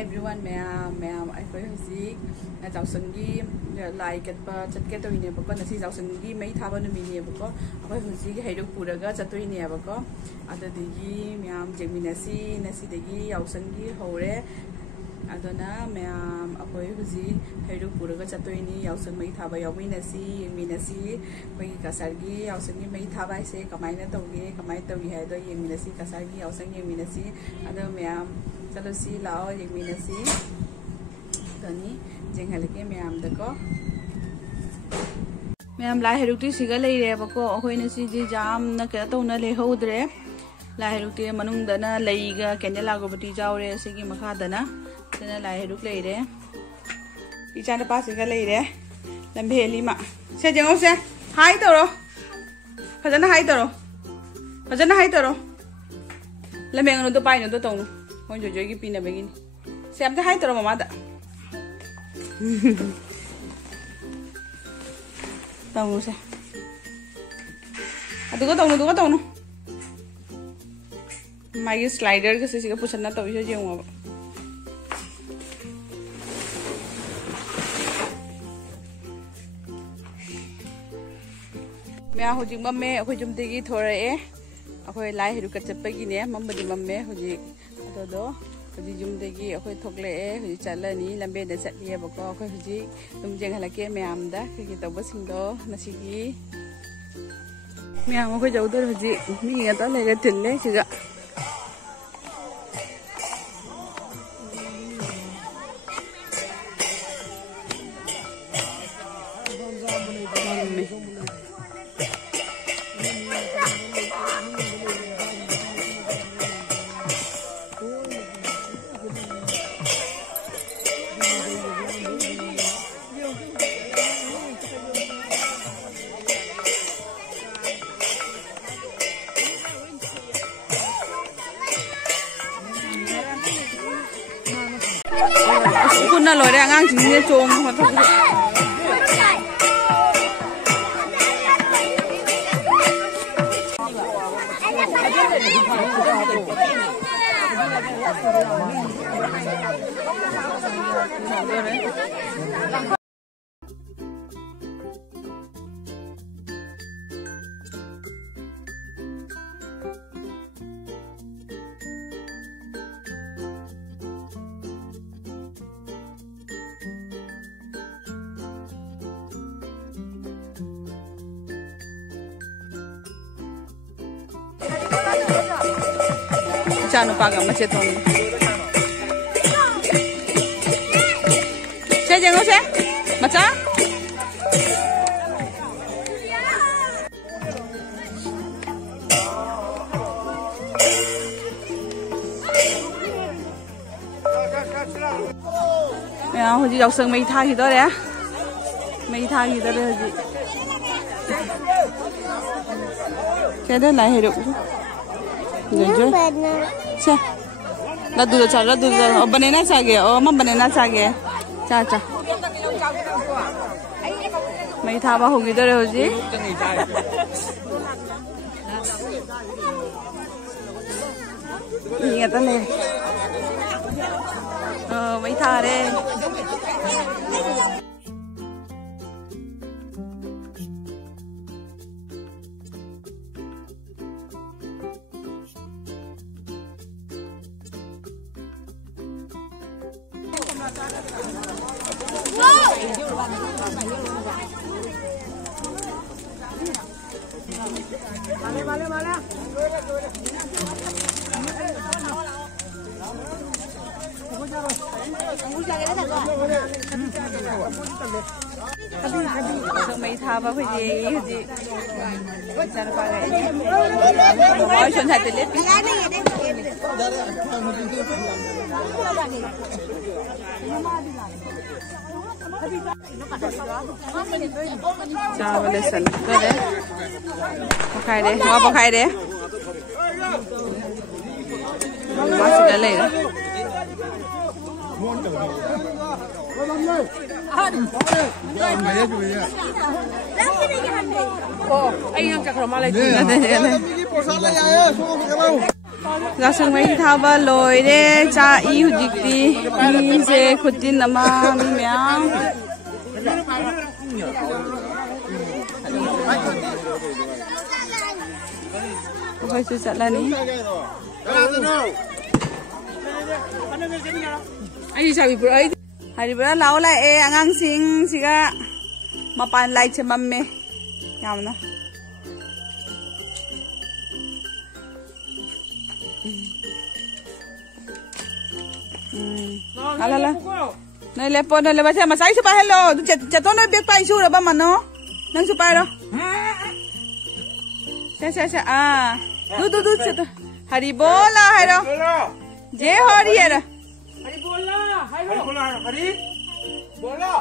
everyone ma'am अखोई हुजिक जाउसंगी लाई कटपा चटके तोइने बको नसी जाउसंगी मई थाबा नुमिने बको अखोई हुजिक हैरु पुरगा चतोइने बको अददगी मैम जेमिनसी नसीदगी याउसंगी हौरे अदना मैम अखोई हुजिक हैरु पुरगा चतोइने याउसंग मई थाबा याउमिनसी येमिनसी कोई कसरगी याउसंगी मई थाबा से कमाइना तौगे कमाइ तौगी हैदो येमिनसी कसरगी याउसंग येमिनसी अदो मैम चलो सी लाओ येमिनसी तनी जेंगहलके मैम दको मैम लाई हेरुक्ति सिगा लेरे बको अखोइना सिजि जाम न के तौना लेहौद्रे लाई हेरुक्ति मनुंगदना लेइगा केंडेलागोबटी जावरे सिगी मखादना तना लाई हेरुक लेरे इचाना पासिगा लेरे लंबेलीमा से जेंगो से हाय तोरो फजना हाय तोरो लमेंगनो तो पाइनो तो तौनु कोई जो की पीना बेगिन से अब हाय तोरो मामा दा तौनु से अदुगो तौनु मागी स्लाइडर के से पुछना तौइसो जेंगो मैं हुजिक मम्मे अखोई जुमदेगी थोरए अखोई लाई हेरुक चप्पगिने मम्बदी मम्मे हुजिक अदो हुजिक जुमदेगी अखोई थोकले हुजिक चलनी लंबेदा चलिए बको अखोई हुजिक तुम जेंगहलके मैमदा कि तबसिंगदो नसिगी मैम अखोई जौदर हुजिक मी गता लेगे तिल्ले सिगा कुन्ना लोरे आंगांग सिंगे चोंग होता Jangan lupa gak macet tong. Saya jangan saya, baca. Ya, huji jauh seng mei thang gitu ya, mei thang gitu deh huji. Saya dah lahir hidup. Jujur. चा लड्डू बनाना चाहिए ओ मम बनाना चाहिए चा मैं थाबा होगी तो हो जी ये तो ले मैं था रे Vale. Mấy thao vào cái gì? Sao nó phải vậy? Ôi, xuân thật tuyệt Chào lên sân tôi đấy. Bọc khai đấy, hoa bọc khai đấy. Bác sĩ đã lấy đấy. Zasang may thaba loy de cha I hujikti ni se khutin nama mi myam Koi su chat la ni Ai sabi bro ai hari bro lao lai e angang sing siga mapan lai chemam me yamna Alala. Nay lepo na lepas saya masai supaya hello. Tu jatuh na beg pai sura ba mano. Nang supaya lo. Saya ah. Du jatuh. Hari bola hello. Je hari era. Hari bola. Hari bola.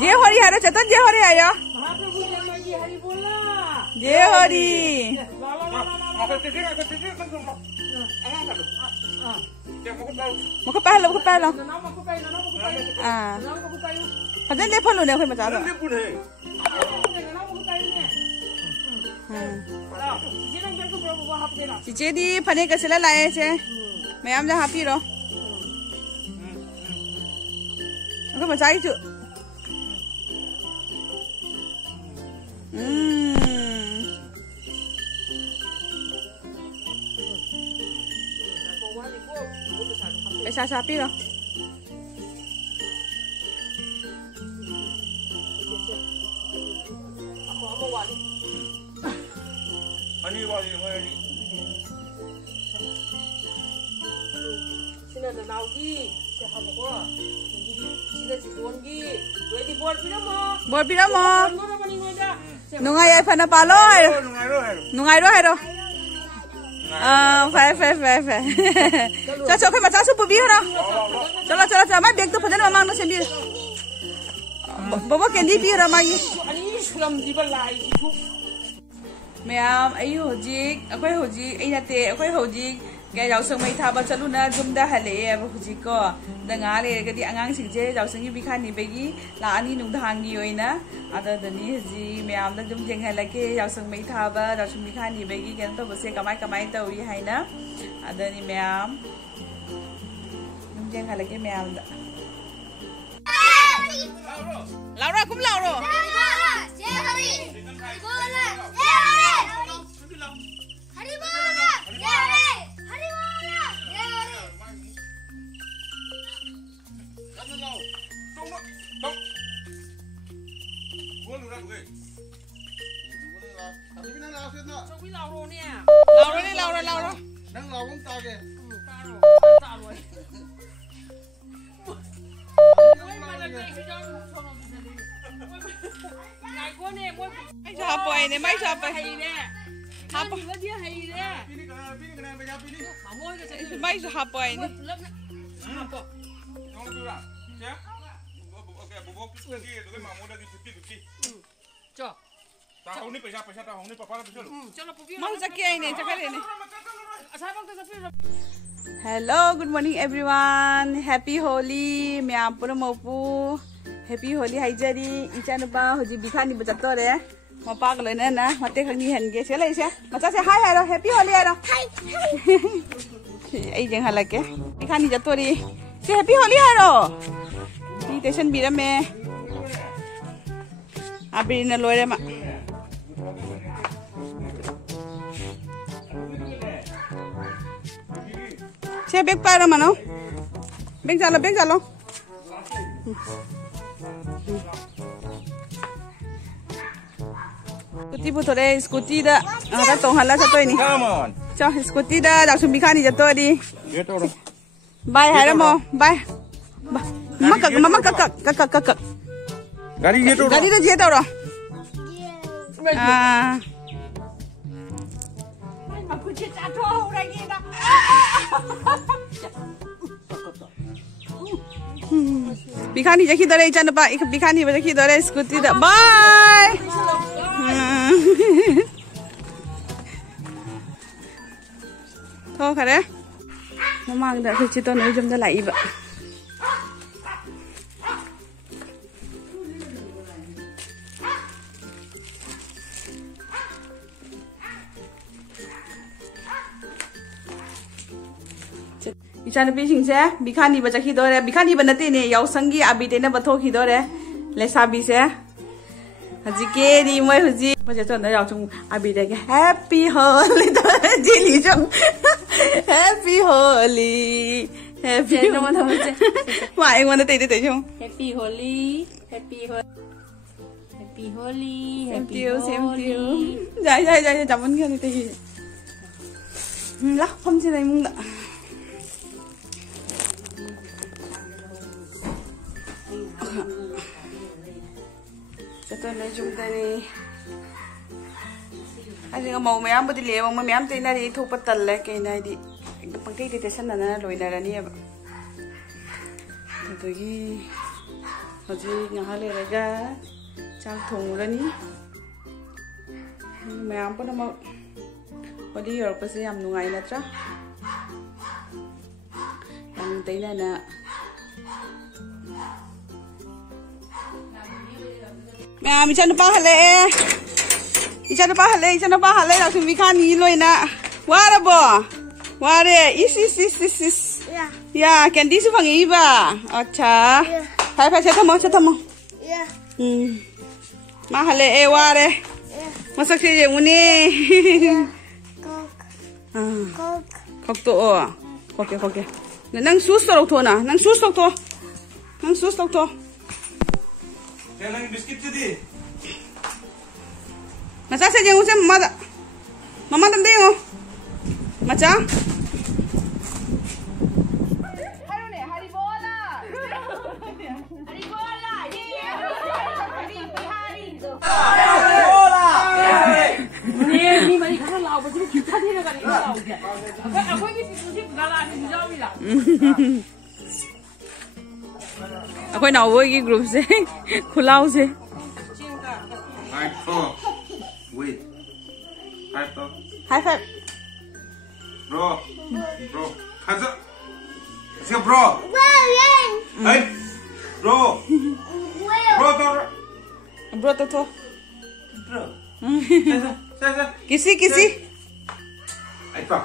Je hari era jatuh je hari ayo. Mahaprabhu Janmagi hari bola. Je hari. Mau pahalo. Ah. Padahal dia perlu dia macam apa? Cici di panik ke sila lain je. Mayam dah happy ro. Aku macam itu. Esa sapi loh. Aku wali. Ani wali. Sina dah naugi, siapa kau? Sina cikguangi. Dua di board piramo. Board piramo. Nungai ay pana palo. Nungai ro. Phải. Cho cái mà cháu super bia đó. Cho mấy bẹt tôi phải nó mang nó xem bia. Bố candy bia rồi mai. Mẹ ấy hồi gì ấy là tệ hồi gì cái giáo sư mấy thà bao giờ luôn na zoom đã hại lệ bao gì co đang ngã lệ cái đi ăn sinh chế giáo sư như bị khai nị begi là anh đi nung thang gì vậy na ada dari gì mẹ đang zoom jeng hại lệ cái giáo sư mấy thà bao giáo sư bị khai nị begi cái nó bớt xe kamai tàu đi hay na ada ni mẹ zoom jeng hại lệ cái mẹ lao rồi cũng lao rồi Lau rồi. Đang lau cũng to kìa. To rồi. Mấy sao bồi này mấy sao bồi hay nè. Hấp nó dia hay nè. Mấy sao hấp bồi này. Hấp. Không được à? Chứ? Okay, bubuk kia tu mau dah di 50-50. Cho. Tahu ni pesa tahu ni papa pesa lu. Chalo pupi. Mau jakia ini, jakia ini. Hello, good morning everyone. Happy Holi. मैं आप पर मौपू Happy Holi हाइजरी. इचान बा होजी बिखानी बजातो रे. मपाक लेने ना मते खंगी हनगे चले इसे. मचा से हाय हाय Happy Holi हाय रो. हाय. आई जंग हलके. बिखानी जातो रे. से Happy Holi hi row. Ini station biram me. Abri na loire ma. Saya beg para mano. Beg jalo. Scooty putore scooty da. Ada tong hala satu ini. Cah scooty da langsung bikani jatuh di. Bye hari mo. Bye. Mama kakak. Gari dah je tau dah. Aku cerita tu orang ni dah. Bikhani jaki dore ikan apa? Bikhani jaki dore scooty dah. Bye. Thôi khá đấy. Nó mang đã thì chỉ tôi nói dùm ra lại vậy. Ichana Pisingse, Bikani Bachakidore, Bikani Banatine, Yausangi, Abitena Batokidore, Lesabise. Hazikedi, my Huzi, but it's on the Yautung, Abideg, happy holy, Dilly Jung, happy holy, happy. Why I want to take the young? Happy holy, happy holy. Happy holy, happy same to you. holy. Jai, Jamun can take it. Lắc không chỉ này mông đã. Cho tôi lấy chúng ta đi. Anh cái màu mấy em bớt đi lấy mà mấy em tên này đi thu bắt tần lấy cái này đi. Bằng cái thì sẵn là nó lôi ra nè. Tôi cái hồi gì ngã lấy ra trang thùng ra nè. Mấy em bớt nó Pwede york pa siya nungay na tra. Yang tay na na. Nga, michan na pa hale. Michan na pa hale. Langsung bikan niloy na. Wara bo. Ware. Is. Yeah. Ya, candy su pang iba. Acha. Yeah. Hai, chat mo. Yeah. Mahale ware. Yeah. Masak siya muni. Khóc tổ à? Khóc kìa. Nang sus tao thôi nè, nang sus tao thôi. Cái này biscuit chứ đi. Mà cha sẽ dùng xem mama tâm đi không? Mà cha. Ni mari kana law ba ji kita ni ga ni law ga. Akwai ki su ga la ni jaw mi la. Akwai nào với cái group sẽ khulao sẽ. Hai to. Wait. Hai to. High five. Bro. Hands up. Let's go, bro. Hey. Bro. Bro to. Bro. Kisi. Hai to.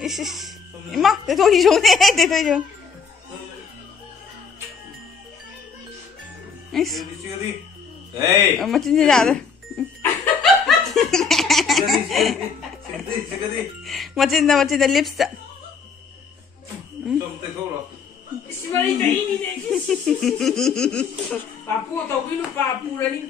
Ish. Ima, để thôi xuống đi. Ish. Đi. Hey. Mà chính như vậy. Mà chính là lips. Tôm tay khô rồi. Mari ka ini ne. Papu tau ki lu papu ra ni.